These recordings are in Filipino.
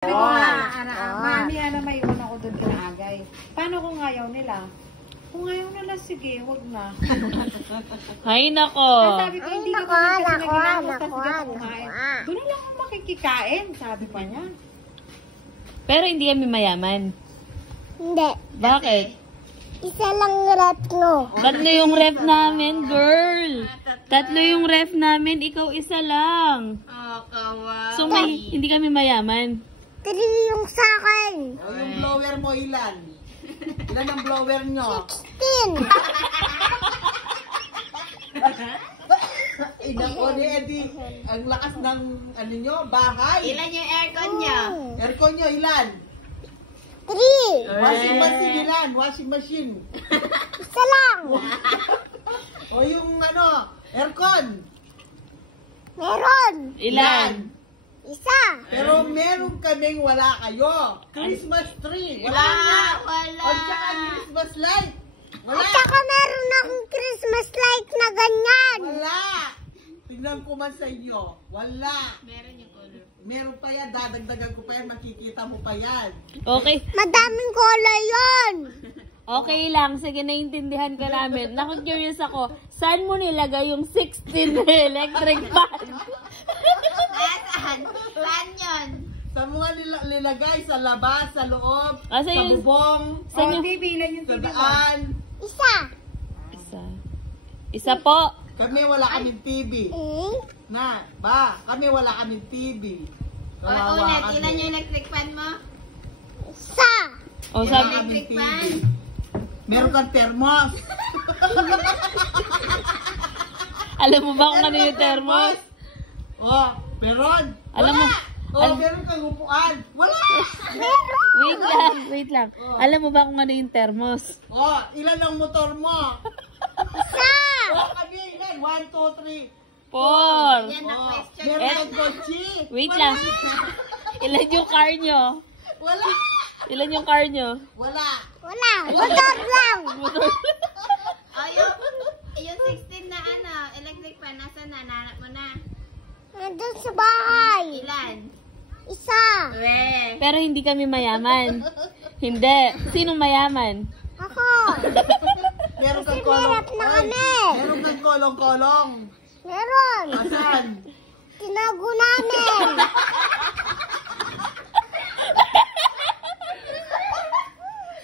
Mami, may una ko doon kinaagay. Paano kung ayaw nila? Kung ayaw nila, sige, wag na. Hay nako. Sabi ko, hindi ka kasi ginamos, tapos hindi ka kumain. Doon na lang ako makikikain, sabi pa niya. Pero hindi kami mayaman. Hindi. Bakit? Isa lang rep no. Tatlo yung ref namin, girl. Tatlo yung ref namin, ikaw isa lang. So hindi kami mayaman. 3 yung sa akin. Yung blower mo ilan? Ilan ang blower nyo? 16. Inako ni Eddie, ang lakas ng ano nyo, bahay. Ilan yung aircon niya? Aircon nyo ilan? 3. Washing machine ilan? Washing machine. Isa lang. O yung ano, aircon. Meron. Ilan? Isa. Pero meron kaming wala kayo. Christmas tree. Wala Wala, nga. wala. O tsaka Christmas light. Wala. At saka meron akong Christmas light na ganyan. Wala. Tignan ko man sa inyo. Wala. Meron yung color. Meron pa yan. Dadagdagan ko pa yan. Makikita mo pa yan. Okay. Madaming kulay yun. Okay lang. Sige, naiintindihan ka namin. Naku-curious ako. Saan mo nilagay yung 16 electric fan? Saan? Saan yun? Sa mga nilagay sa labas, sa loob, Ah, sa yung- bubong, Saan yung... TV, ilan yung sa TV mo? daan. Isa. Isa. Isa po. Kami wala kaming TV. Na, kami wala kaming TV. O, Kawawa ulit, kami. ilan yung electric fan mo? Isa. O Wala sabi... kaming Electric fan? Meron kang thermos. Alam mo ba kung ano yung thermos? Oh, meron. Alam mo... Oh, meron kang upuan. Wala. Wait lang. Alam mo ba kung ano yung thermos? Oh, ilan ang motor mo? Isa. Oh, kami ilan? 1, 2, 3. 4. Yan na Oh, question. meron kang kotse. Wait lang. Ilan yung car nyo? Wala. Ilan yung car nyo? Wala. Wala. Motor lang. O, yung 16 na ano, electric fan, nasa na? Nanap mo na. Nandun sa bahay. Ilan? Isa. Pero hindi kami mayaman. Hindi. Sinong mayaman? Ako. Meron kang Kasi kolong. meron na Ay, kami. meron kang kolong-kolong. Meron. Asan? Tinago namin.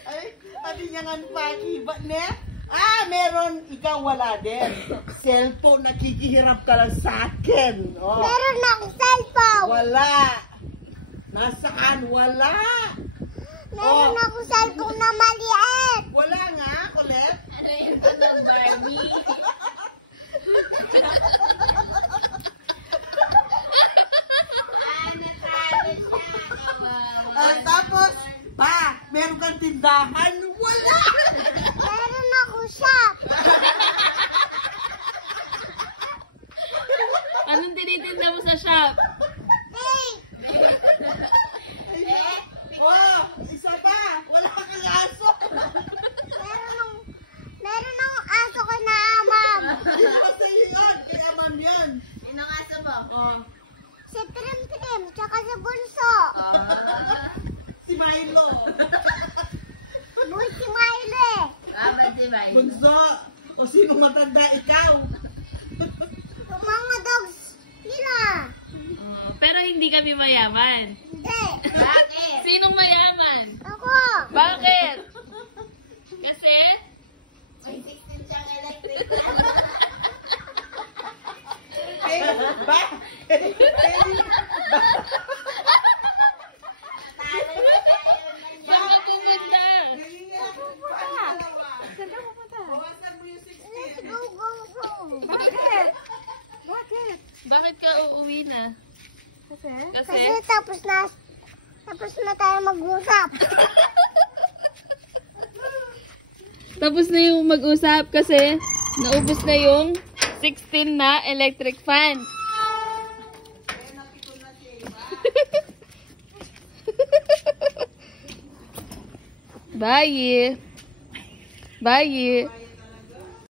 Ay, ano niya nga pakiba, ne? Ah, meron. Ikaw wala din. Cellphone, nakikihirap ka lang sa akin. Oh. Meron akong cellphone. Wala. Nasaan? Wala. Meron akong cellphone na maliit. Wala nga, Colette. Ano yung ano, Barbie? Natalo siya. Kawawa. Tapos, meron kang tindahan. Wala. Meron akong shop. Anong tinitinda mo sa shop? Hey. Oh, isa pa. Wala kang aso. Meron akong aso ko na amam. Hindi naman sa iyo yun. Kaya ma'am yan. Sinong aso mo? Oh, Si Trim Trim, tsaka si Bunso. si Milo. Buhay si Miley. Baba si Milo. Bunso. O sino matanda? Ikaw. Yung mga dogs nila. Pero hindi kami mayaman. Hindi. Bakit? Sinong mayaman? Ako. Bakit? Kasi? May 16 siyang electric fan. Ba? Natalo na tayo ng Saan ka pumunta? Saan ka pupunta? Bawasan mo yung 16. Let's go, go, go. Bakit? Bakit? Bakit ka uuwi na? Kasi? Kasi? Kasi tapos na tayo mag-usap. Tapos na yung mag-usap kasi naubos na yung 16 na electric fan. Bye! Bye!